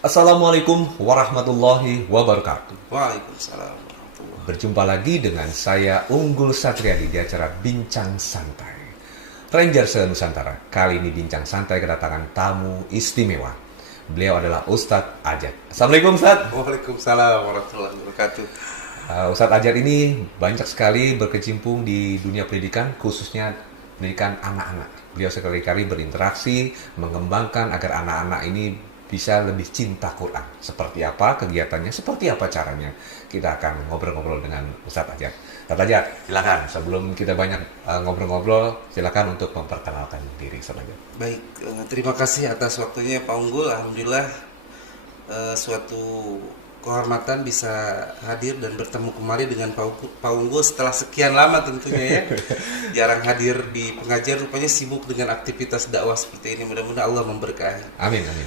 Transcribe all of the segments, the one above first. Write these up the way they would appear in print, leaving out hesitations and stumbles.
Assalamualaikum warahmatullahi wabarakatuh. Waalaikumsalam warahmatullahi. Berjumpa lagi dengan saya Unggul Satriadi di acara Bincang Santai Ranger se-Nusantara. Kali ini Bincang Santai kedatangan tamu istimewa. Beliau adalah Ustadz Ajat. Assalamualaikum Ustadz. Waalaikumsalam warahmatullahi wabarakatuh. Ustadz Ajat ini banyak sekali berkecimpung di dunia pendidikan, khususnya pendidikan anak-anak. Beliau sekali-kali berinteraksi, mengembangkan agar anak-anak ini bisa lebih cinta Quran. Seperti apa kegiatannya, seperti apa caranya. Kita akan ngobrol-ngobrol dengan Ustadz Ajat. Ustadz Ajat, silakan. Sebelum kita banyak ngobrol-ngobrol, silakan untuk memperkenalkan diri Ustadz Ajat. Baik, terima kasih atas waktunya Pak Unggul. Alhamdulillah suatu kehormatan bisa hadir dan bertemu kembali dengan Pak Unggul setelah sekian lama tentunya ya. Jarang hadir di pengajian, rupanya sibuk dengan aktivitas dakwah seperti ini. Mudah-mudahan Allah memberkahi. Amin, amin.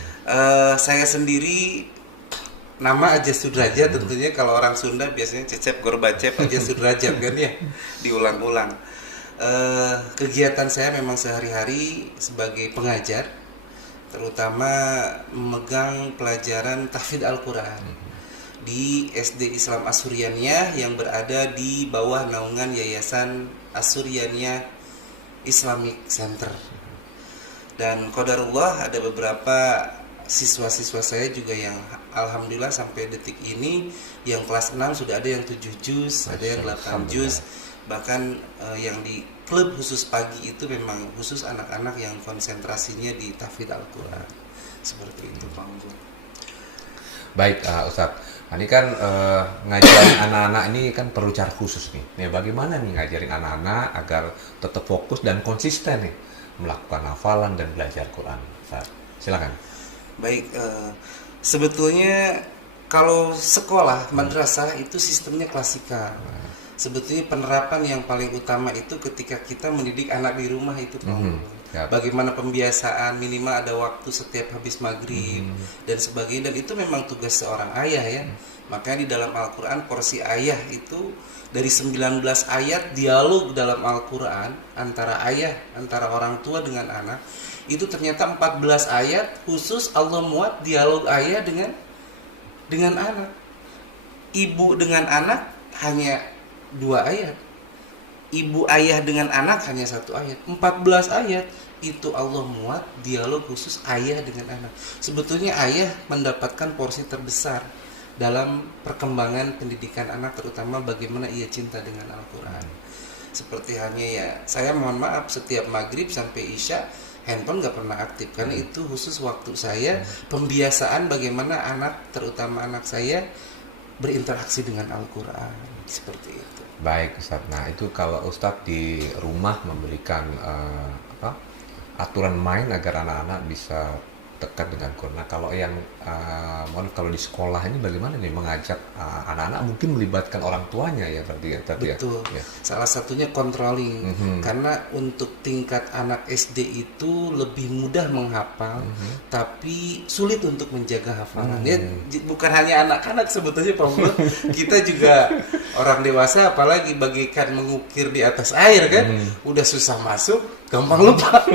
Saya sendiri nama Aja Sudrajat, tentunya kalau orang Sunda biasanya Cecep Gorbacep Aja Sudrajat kan ya, diulang-ulang. Kegiatan saya memang sehari-hari sebagai pengajar, terutama memegang pelajaran tahfidz Al-Quran di SD Islam Asuryaniyah yang berada di bawah naungan Yayasan Asuryaniyah Islamic Center. Dan qadarullah ada beberapa siswa-siswa saya juga yang alhamdulillah sampai detik ini yang kelas 6 sudah ada yang 7 juz, ada yang 8 juz. Bahkan yang di klub khusus pagi itu memang khusus anak-anak yang konsentrasinya di tahfidz Al-Quran. Seperti itu Pak Unggul. Baik Ustadz, ini kan ngajarin anak-anak ini kan perlu cara khusus nih. Bagaimana nih ngajarin anak-anak agar tetap fokus dan konsisten nih melakukan hafalan dan belajar Quran? Ustadz, silakan. Baik, sebetulnya kalau sekolah madrasah itu sistemnya klasikal. Sebetulnya penerapan yang paling utama itu ketika kita mendidik anak di rumah itu bagaimana pembiasaan, minimal ada waktu setiap habis maghrib dan sebagainya, dan itu memang tugas seorang ayah ya. Makanya di dalam Al-Quran porsi ayah itu dari 19 ayat dialog dalam Al-Quran antara ayah, antara orang tua dengan anak, itu ternyata 14 ayat khusus Allah muat dialog ayah dengan anak. Ibu dengan anak hanya 2 ayat, ibu ayah dengan anak hanya 1 ayat. 14 ayat itu Allah muat dialog khusus ayah dengan anak. Sebetulnya ayah mendapatkan porsi terbesar dalam perkembangan pendidikan anak, terutama bagaimana ia cinta dengan Al-Quran. Seperti halnya ya, saya mohon maaf setiap maghrib sampai isya handphone gak pernah aktif, karena itu khusus waktu saya pembiasaan bagaimana anak, terutama anak saya berinteraksi dengan Al-Quran. Seperti itu. Baik Ustadz, nah itu kalau Ustadz di rumah memberikan aturan main agar anak-anak bisa dekat dengan Quran. Nah kalau yang kalau di sekolah ini bagaimana nih mengajak anak-anak, mungkin melibatkan orang tuanya ya berarti ya? Betul. Ya. Salah satunya controlling, karena untuk tingkat anak SD itu lebih mudah menghafal, tapi sulit untuk menjaga hafalan. Ya, bukan hanya anak-anak sebetulnya Pak Mbak, kita juga orang dewasa, apalagi bagaikan mengukir di atas air kan, udah susah masuk, gampang lupa.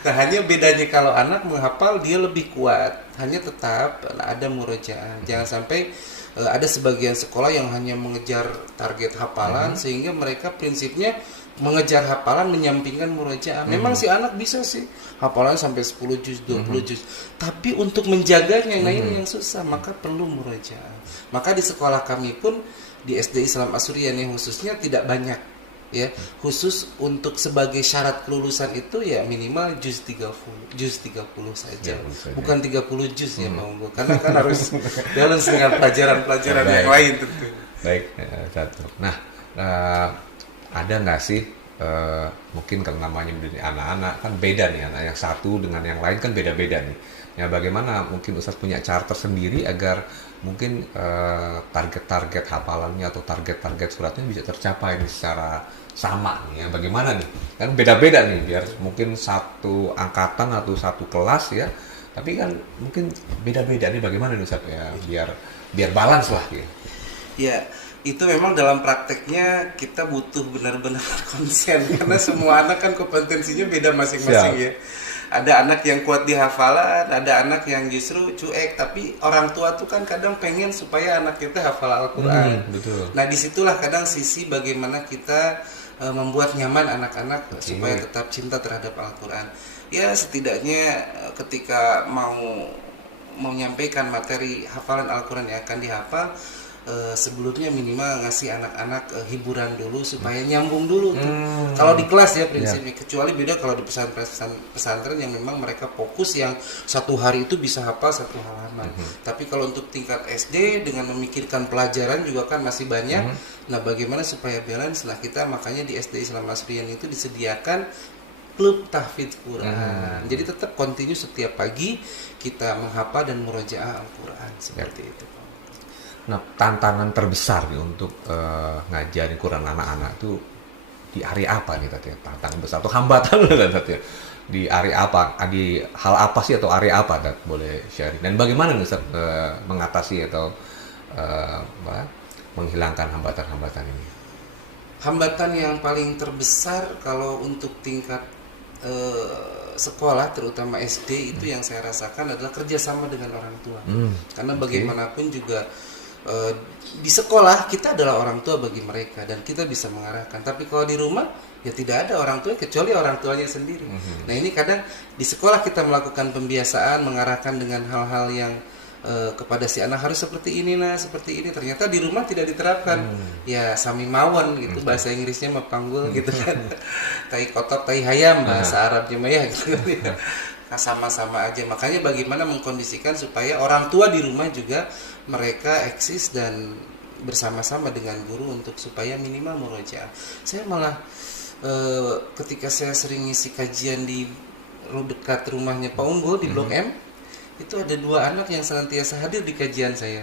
Nah hanya bedanya kalau anak menghafal dia lebih kuat, hanya tetap ada murojaah. Jangan sampai ada sebagian sekolah yang hanya mengejar target hafalan, sehingga mereka prinsipnya mengejar hafalan menyampingkan murojaah. Memang si anak bisa sih hafalan sampai 10 juz, 20 juz, tapi untuk menjaganya ini yang susah, maka perlu murojaah. Maka di sekolah kami pun di SD Islam Asuryaniyah khususnya tidak banyak ya, khusus untuk sebagai syarat kelulusan itu ya minimal juz 30 saja, bukan 30 juz ya Pak Unggul, karena kan harus balance dengan pelajaran-pelajaran yang lain tentu. Baik, satu. Nah, ada nggak sih mungkin kalau namanya mendidik anak-anak kan beda nih, anak yang satu dengan yang lain kan beda-beda nih. Ya bagaimana mungkin Ustaz punya cara tersendiri agar mungkin target-target hafalannya atau target-target suratnya bisa tercapai secara sama nih ya, bagaimana nih kan beda-beda nih, biar mungkin satu angkatan atau satu kelas ya, tapi kan mungkin beda-beda nih, bagaimana nih Ustaz ya biar balance lah gitu. Ya itu memang dalam prakteknya kita butuh benar-benar konsen, karena semua anak kan kompetensinya beda masing-masing ya. Ada anak yang kuat di hafalan, ada anak yang justru cuek. Tapi orang tua tuh kan kadang pengen supaya anak kita hafal Al-Quran. Betul. Nah disitulah kadang sisi bagaimana kita membuat nyaman anak-anak supaya tetap cinta terhadap Al-Quran. Ya setidaknya ketika mau menyampaikan materi hafalan Al-Quran yang akan dihafal, sebelumnya minimal ngasih anak-anak hiburan dulu supaya nyambung dulu tuh. Kalau di kelas ya prinsipnya, kecuali beda kalau di pesantren yang memang mereka fokus yang satu hari itu bisa hafal satu halaman. Tapi kalau untuk tingkat SD dengan memikirkan pelajaran juga kan masih banyak. Nah bagaimana supaya balance? Nah kita makanya di SD Islam Asrian itu disediakan klub tahfidz Quran. Jadi tetap kontinu setiap pagi kita menghafal dan murojaah Al-Quran seperti itu. Nah, tantangan terbesar nih untuk ngajarin Quran anak-anak itu di area apa nih tadi? Tantangan besar atau hambatan tadi? Di area apa? Di hal apa sih atau area apa? Dat? Boleh sharing. Dan bagaimana nih mengatasi atau menghilangkan hambatan-hambatan ini? Hambatan yang paling terbesar kalau untuk tingkat sekolah terutama SD itu yang saya rasakan adalah kerjasama dengan orang tua. Karena bagaimanapun juga di sekolah kita adalah orang tua bagi mereka dan kita bisa mengarahkan. Tapi kalau di rumah ya tidak ada orang tua kecuali orang tuanya sendiri. Nah ini kadang di sekolah kita melakukan pembiasaan mengarahkan dengan hal-hal yang kepada si anak harus seperti ini nah seperti ini, ternyata di rumah tidak diterapkan. Ya sami mawon gitu bahasa Inggrisnya mepanggul gitu kan. Tai kotok tai hayam bahasa Arabnya mah ya gitu. Nah, sama-sama aja. Makanya bagaimana mengkondisikan supaya orang tua di rumah juga mereka eksis dan bersama-sama dengan guru untuk supaya minimal murojaah. Saya malah ketika saya sering ngisi kajian di dekat rumahnya Pak Unggul di Blok M, itu ada 2 anak yang senantiasa hadir di kajian saya.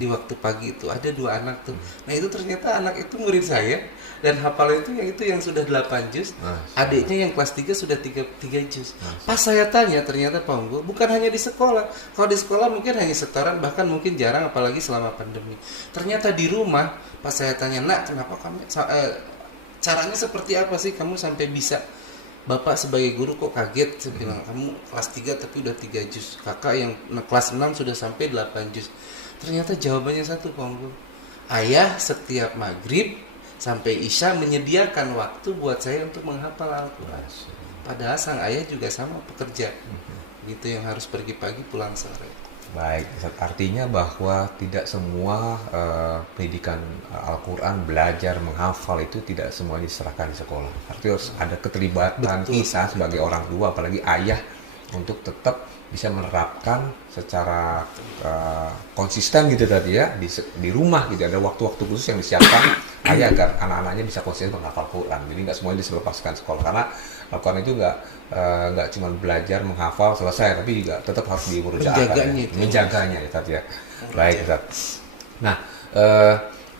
Di waktu pagi itu ada 2 anak tuh. Nah itu ternyata anak itu murid saya dan hafal itu yang sudah 8 juz. Adiknya yang kelas 3 sudah 3 juz. Pas saya tanya ternyata Pak Unggul bukan hanya di sekolah. Kalau di sekolah mungkin hanya setoran, bahkan mungkin jarang apalagi selama pandemi. Ternyata di rumah pas saya tanya, "Nak, kenapa kamu caranya seperti apa sih kamu sampai bisa?" Bapak sebagai guru kok kaget. Saya bilang, kamu kelas 3 tapi udah 3 juz. Kakak yang kelas 6 sudah sampai 8 juz. Ternyata jawabannya satu Pak Unggul. Ayah setiap maghrib sampai isya menyediakan waktu buat saya untuk menghafal Al-Quran. Padahal sang ayah juga sama pekerja. Gitu yang harus pergi pagi pulang sore. Baik, artinya bahwa tidak semua pendidikan Al-Quran, belajar menghafal itu tidak semua diserahkan di sekolah. Artinya harus ada keterlibatan kita sebagai orang tua, apalagi ayah, untuk tetap bisa menerapkan secara konsisten gitu tadi ya di rumah gitu. Ada waktu-waktu khusus yang disiapkan ayah agar anak-anaknya bisa konsisten menghafal Quran. Jadi nggak semuanya dilepaskan sekolah, karena Al-Quran itu nggak cuma belajar menghafal selesai, tapi juga tetap harus dimurojaahkan, menjaganya ya tadi ya. Baik Ustaz. Nah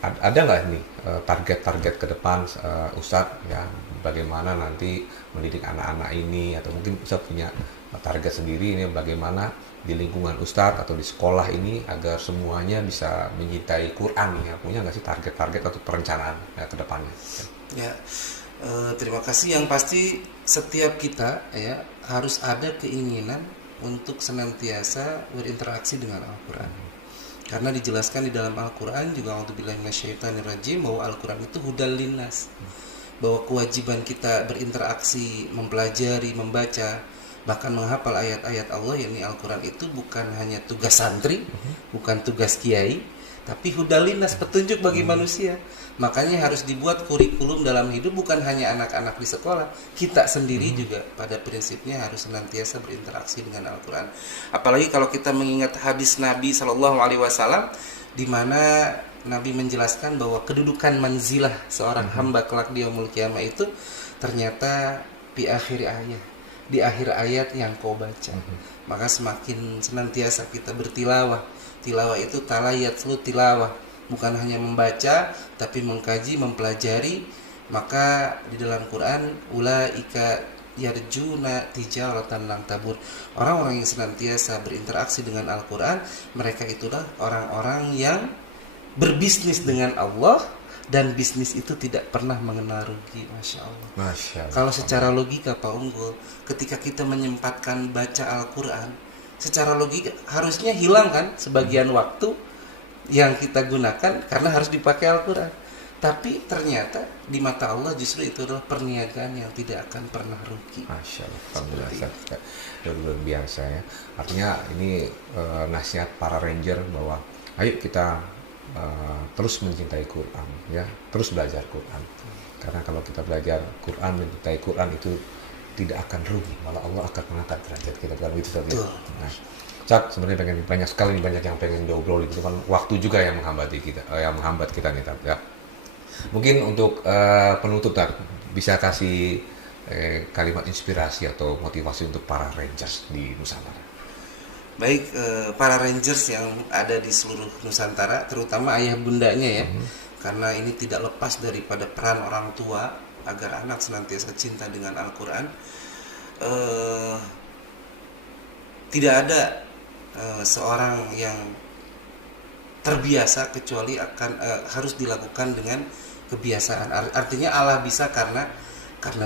ada nggak nih target-target ke depan Ustadz ya, bagaimana nanti mendidik anak-anak ini, atau mungkin Ustadz punya target sendiri ini bagaimana di lingkungan Ustadz atau di sekolah ini agar semuanya bisa mencintai Quran ya, punya nggak sih target-target atau perencanaan ya, ke depannya? Ya, terima kasih. Yang pasti setiap kita ya harus ada keinginan untuk senantiasa berinteraksi dengan Al-Quran. Karena dijelaskan di dalam Al-Quran juga a'udzubillahi minasyaitonirrajim bahwa Al-Quran itu hudal linnas. Bahwa kewajiban kita berinteraksi, mempelajari, membaca, bahkan menghafal ayat-ayat Allah yakni Al-Quran itu bukan hanya tugas santri, bukan tugas kiai, tapi hudal linnas, petunjuk bagi manusia. Makanya harus dibuat kurikulum dalam hidup, bukan hanya anak-anak di sekolah, kita sendiri juga pada prinsipnya harus senantiasa berinteraksi dengan Al-Quran. Apalagi kalau kita mengingat hadis Nabi SAW, di mana Nabi menjelaskan bahwa kedudukan manzilah seorang hamba kelak di yaumul qiyamah itu ternyata di akhir ayat yang kau baca. Maka semakin senantiasa kita bertilawah. Tilawah itu talayat lu tilawah, bukan hanya membaca tapi mengkaji, mempelajari. Maka di dalam Quran ulaika yarjuna tijaratan lan tabur. Orang-orang yang senantiasa berinteraksi dengan Al-Quran, mereka itulah orang-orang yang berbisnis dengan Allah dan bisnis itu tidak pernah mengenal rugi. Masya Allah. Masya Allah. Kalau secara logika Pak Unggul, ketika kita menyempatkan baca Al-Quran, secara logika harusnya hilang kan sebagian waktu yang kita gunakan karena harus dipakai Al-Quran. Tapi ternyata di mata Allah justru itu adalah perniagaan yang tidak akan pernah rugi. Masya Allah, alhamdulillah, luar biasa ya. Artinya ini nasihat para ranger bahwa ayo kita terus mencintai Quran, ya, terus belajar Quran. Karena kalau kita belajar Quran, mencintai Quran itu tidak akan rugi, malah Allah akan mengangkat derajat kita. Bukan begitu Ustaz? Nah, Ustaz, sebenarnya banyak sekali banyak yang pengen diobrolin, itu kan waktu juga yang menghambat kita nih, ya. Mungkin untuk penutup, bisa kasih kalimat inspirasi atau motivasi untuk para Rangers di Nusantara. Baik, para Rangers yang ada di seluruh Nusantara, terutama ayah bundanya ya, karena ini tidak lepas daripada peran orang tua agar anak senantiasa cinta dengan Al-Quran. Tidak ada seorang yang terbiasa kecuali akan harus dilakukan dengan kebiasaan. Artinya Allah bisa karena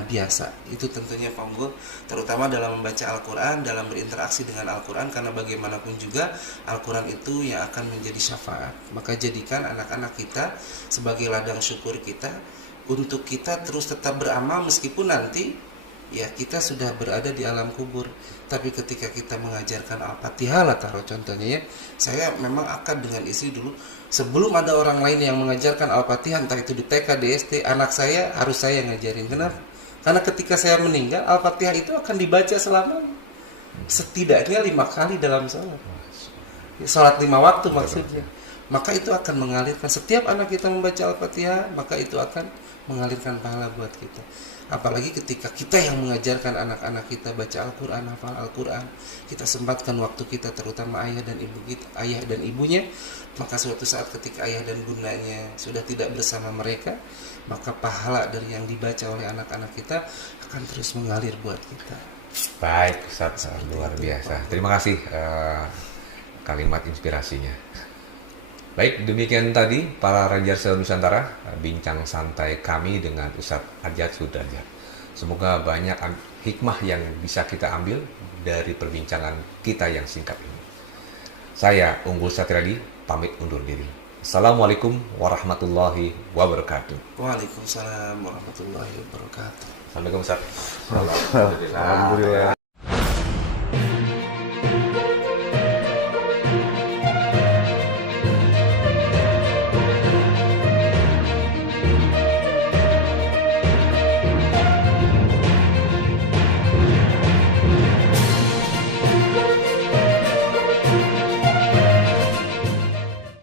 biasa. Itu tentunya Pak Unggul, terutama dalam membaca Al-Quran, dalam berinteraksi dengan Al-Quran, karena bagaimanapun juga Al-Quran itu yang akan menjadi syafaat. Maka jadikan anak-anak kita sebagai ladang syukur kita, untuk kita terus tetap beramal meskipun nanti ya kita sudah berada di alam kubur. Tapi ketika kita mengajarkan Al-Fatihah lah, taruh contohnya ya, saya memang akad dengan istri dulu, sebelum ada orang lain yang mengajarkan Al-Fatihah, entah itu di TK, di SD, anak saya harus saya ngajarin. Kenapa? Karena ketika saya meninggal, Al-Fatihah itu akan dibaca selama setidaknya 5 kali dalam sholat. Sholat 5 waktu maksudnya. Maka itu akan mengalirkan, setiap anak kita membaca Al-Fatihah, maka itu akan mengalirkan pahala buat kita. Apalagi ketika kita yang mengajarkan anak-anak kita baca Al-Quran, hafal Al-Quran, kita sempatkan waktu kita, terutama ayah dan ibu kita, ayah dan ibunya, maka suatu saat ketika ayah dan bundanya sudah tidak bersama mereka, maka pahala dari yang dibaca oleh anak-anak kita akan terus mengalir buat kita. Baik Ustaz, luar biasa. Terima kasih kalimat inspirasinya. Baik, demikian tadi para Rangers Nusantara, bincang santai kami dengan Ustaz Adjad Sudrajat. Semoga banyak hikmah yang bisa kita ambil dari perbincangan kita yang singkat ini. Saya Unggul Satriadi, pamit undur diri. Assalamualaikum warahmatullahi wabarakatuh. Waalaikumsalam warahmatullahi wabarakatuh. Assalamualaikum Ustaz. Alhamdulillah.